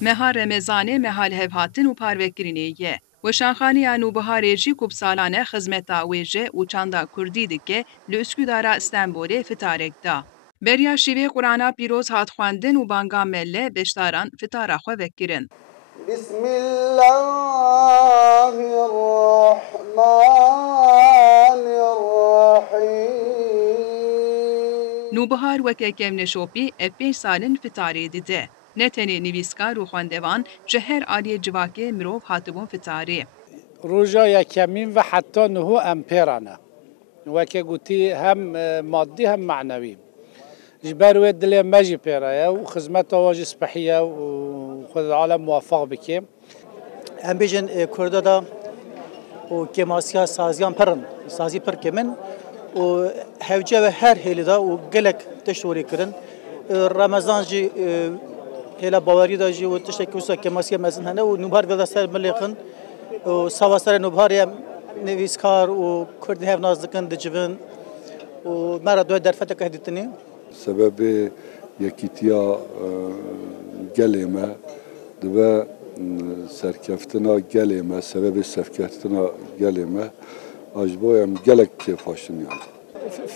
Meha Remezane mehal hevhatin û parvekirinê ye. Weşanxaneya Nûbiharê jî kubsalane xizmeta wê je û çanda Kurdî dike li Üsküdar'a Stenbolê fitarek da. Beriya şîvê Qur'ana pîroz hat xwendin û banga melle beşdaran fitara xwe vekirin. Bismillahirrahmanirrahim. Nûbihar weke kevneşopî ev 5 salin fitarê dide. Ne tenê nivîskar û xwendevan ji her aliyê civakê mirov hatibûn fitarê. روجا یکمین و حتی نهو امپیرانه و که گویی هم مادی هم معنوی جبر و دل ماجی پیرایه و خدمت واجی صبحیه و خود العالم موفق بکیم ام بیشن کرده دا و کماسیا سازیان پرن سازی پر کمن و هوجه و هر هلی دا و گلک تشوری کردن رمضان جی هلا باوری دا جی و تشکیوسا کماسیا مزن هنه و نوبار ودا سر ملیخن و سواسر نوبهاری نویسکار و کردی هف نازدکن دجبن و مرا دو درفت که هدیتنی سبب یکیتیا گلیمه دو سرکفتنا گلیمه سبب سرکفتنا گلیمه اجبایم گلک پاشن yani.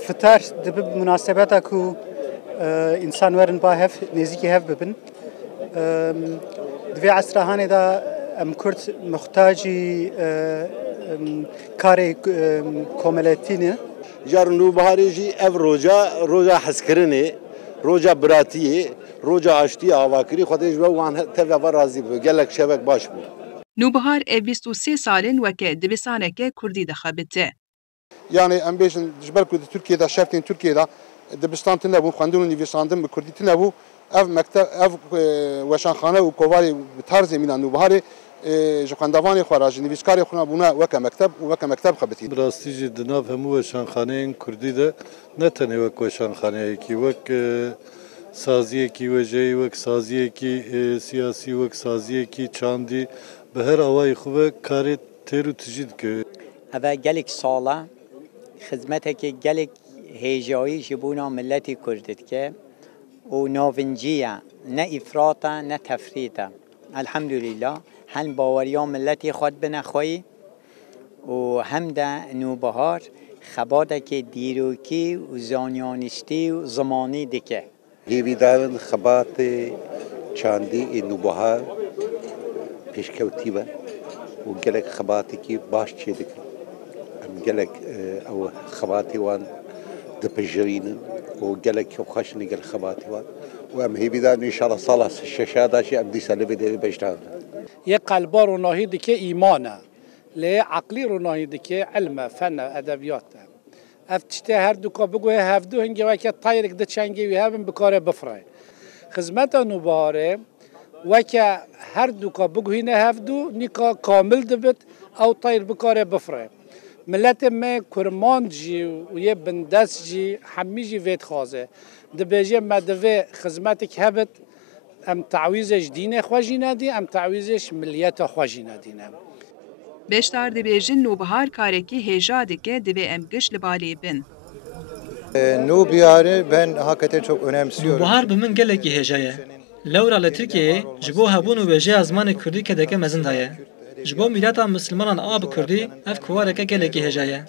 فتار دب مناسبت کو انسان ورن با هف نزیکی هف ببن دوی عصرهانی دا ام کرد محتاجی کاری کاملتینه جار نوبهاری جی ev roja hezkirinê roja biratiyê roja aştiyê avakirî xwedê ji we wan teve ve razî bû gelek şevek baş bû. Nûbihar ev 23 salin weke dibistaneke Kurdî dixebite. Yani em bêjin ji ber ku di Tirkiyeyê şeftên Tirkiyeyê dibistan tune bû xwendin û nivîsandin bi Kurdî tune bû ev mekteb ev weşanxane û kovarê bi tarzê mîna Nûbiharê ji xwendevanê xwe re ji nivîskarê xwe bûne weke mekteb û weke mekteb xebitî. Bi rastî jî di nav hemû weşanxaneyên Kurdî de ne tenê wek weşanxaneyekî wek saziyekî wejeyî wek saziyekî siyasî wek saziyekî çandî bi her awayî xwe ve karê têr û tijî dike. Ev gelek sala xizmetekê gelek hêjayî ji bûna milletê Kurd dike û navinciya ne îfrata ne tefrîta. Elhamdülillah hem baweriya milletê xwe bine xweyî û hem de Nûbihar xebadekê dîrokî û zanyanîstî û zimanî dike. Hêvîdarin xebatê çandî ê Nûbihar pêşkewtî be û gelek xebatekî baş çê dikin. Em gelek ew xebatê wan dipijirînin û gelek xweş li gel xebatê wan û em hêvîdarin înşallah sala şeşa da jî em dîsa li vê derê beşdar bin. یک قلبا روناهی دکه ایمانه لی عقلی روناهی دکه علم فن ادبیات افتشته هر دو کا بگوه هفدو هنگی وکه طایرک ده چنگی وی هم بکاره بفره خدمت نوبهاره وکه هر دو کا بگوه نه هفدو نیکا کامل دبت او طایر بکاره بفره ملت ما کرمان جی و یه بندس جی همی جی وید خوازه دبیجه مدوه خدمتک هبت ام تعویزش دینه خوشی ندی ام تعویزش ملیت خوشی ندینه. Beşdar dibêjin Nûbihar kareki hêja dike divê em giş li balê bin. Nûbiharê ben hakikaten çok önemsiyorum. Nûbihar bi min gelekî hêja ye. Lewra li Tirkiyeyê ji bo hebûn û wêjeya zimanê Kurdî kedeke mezin daye. Ji bo mîleta mislimanan a bi Kurdî ev kuwareke gelekî hêja ye.